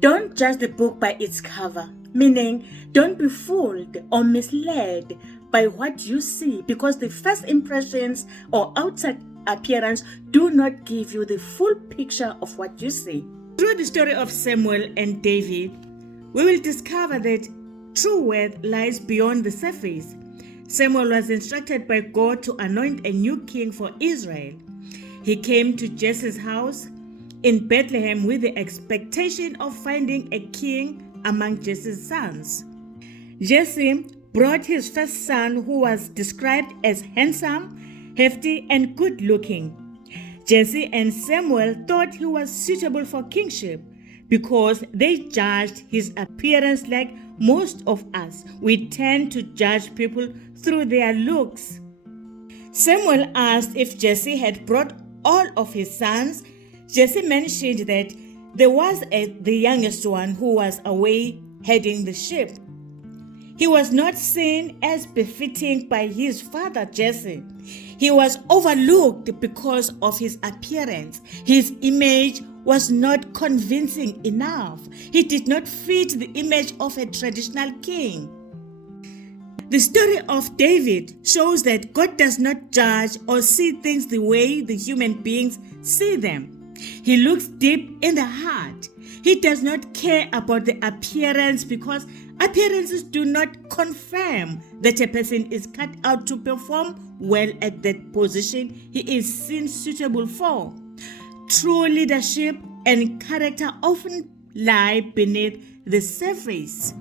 Don't judge the book by its cover, meaning don't be fooled or misled by what you see, because the first impressions or outside appearance do not give you the full picture of what you see. Through the story of Samuel and David, we will discover that true worth lies beyond the surface. Samuel was instructed by God to anoint a new king for Israel. He came to Jesse's house in Bethlehem with the expectation of finding a king among Jesse's sons. Jesse brought his first son, who was described as handsome, hefty, and good-looking. Jesse and Samuel thought he was suitable for kingship because they judged his appearance like most of us. We tend to judge people through their looks. Samuel asked if Jesse had brought all of his sons. Jesse mentioned that there was the youngest one who was away heading the sheep. He was not seen as befitting by his father Jesse. He was overlooked because of his appearance. His image was not convincing enough. He did not fit the image of a traditional king. The story of David shows that God does not judge or see things the way the human beings see them. He looks deep in the heart. He does not care about the appearance because appearances do not confirm that a person is cut out to perform well at that position he is seen suitable for. True leadership and character often lie beneath the surface.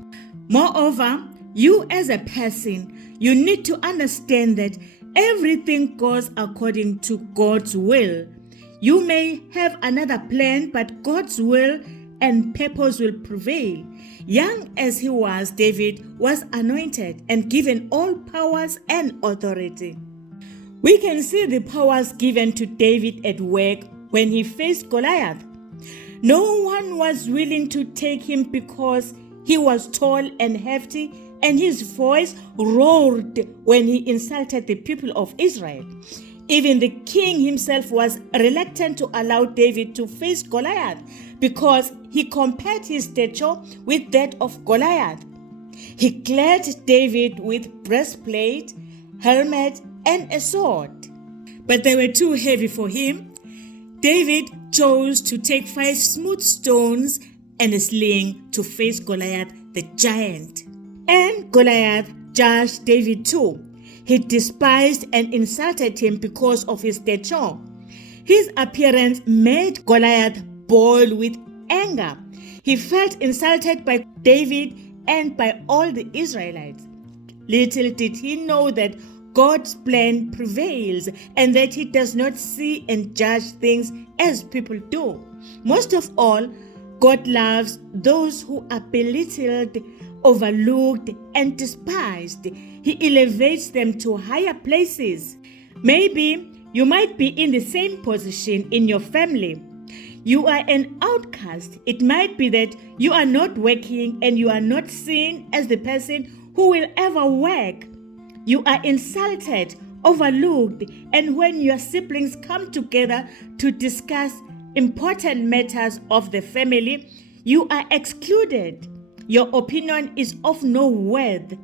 Moreover, you as a person, you need to understand that everything goes according to God's will. You may have another plan, but God's will and purpose will prevail. Young as he was, David was anointed and given all powers and authority. We can see the powers given to David at work when he faced Goliath. No one was willing to take him because he was tall and hefty, and his voice roared when he insulted the people of Israel. Even the king himself was reluctant to allow David to face Goliath because he compared his stature with that of Goliath. He clad David with breastplate, helmet, and a sword, but they were too heavy for him. David chose to take 5 smooth stones and a sling to face Goliath the giant. And Goliath judged David too. He despised and insulted him because of his stature. His appearance made Goliath boil with anger. He felt insulted by David and by all the Israelites. Little did he know that God's plan prevails and that he does not see and judge things as people do. Most of all, God loves those who are belittled, overlooked, and despised. He elevates them to higher places. Maybe you might be in the same position in your family. You are an outcast. It might be that you are not working and you are not seen as the person who will ever work. You are insulted, overlooked, and when your siblings come together to discuss important matters of the family, you are excluded. Your opinion is of no worth.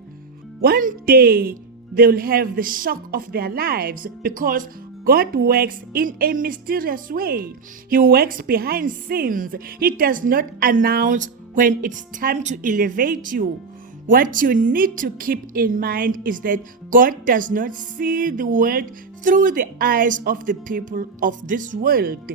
One day, they will have the shock of their lives because God works in a mysterious way. He works behind scenes. He does not announce when it's time to elevate you. What you need to keep in mind is that God does not see the world through the eyes of the people of this world.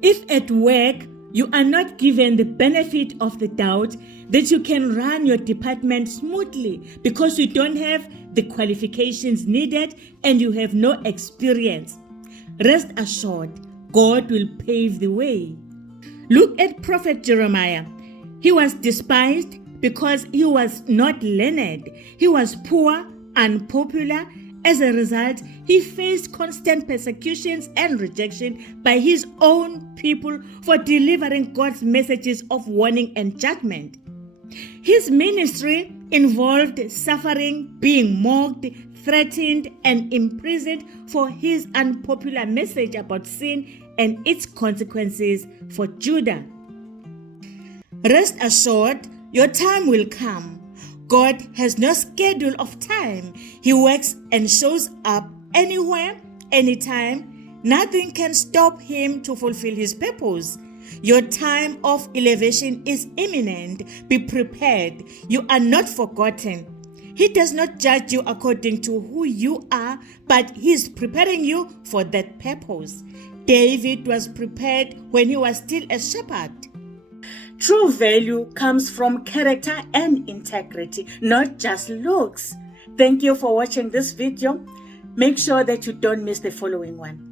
If at work you are not given the benefit of the doubt that you can run your department smoothly because you don't have the qualifications needed and you have no experience, rest assured, God will pave the way. Look at Prophet Jeremiah. He was despised because he was not learned. He was poor, unpopular. As a result, he faced constant persecutions and rejection by his own people for delivering God's messages of warning and judgment. His ministry involved suffering, being mocked, threatened, and imprisoned for his unpopular message about sin and its consequences for Judah. Rest assured, your time will come. God has no schedule of time. He works and shows up anywhere, anytime. Nothing can stop him to fulfill his purpose. Your time of elevation is imminent. Be prepared. You are not forgotten. He does not judge you according to who you are, but he is preparing you for that purpose. David was prepared when he was still a shepherd. True value comes from character and integrity, not just looks. Thank you for watching this video. Make sure that you don't miss the following one.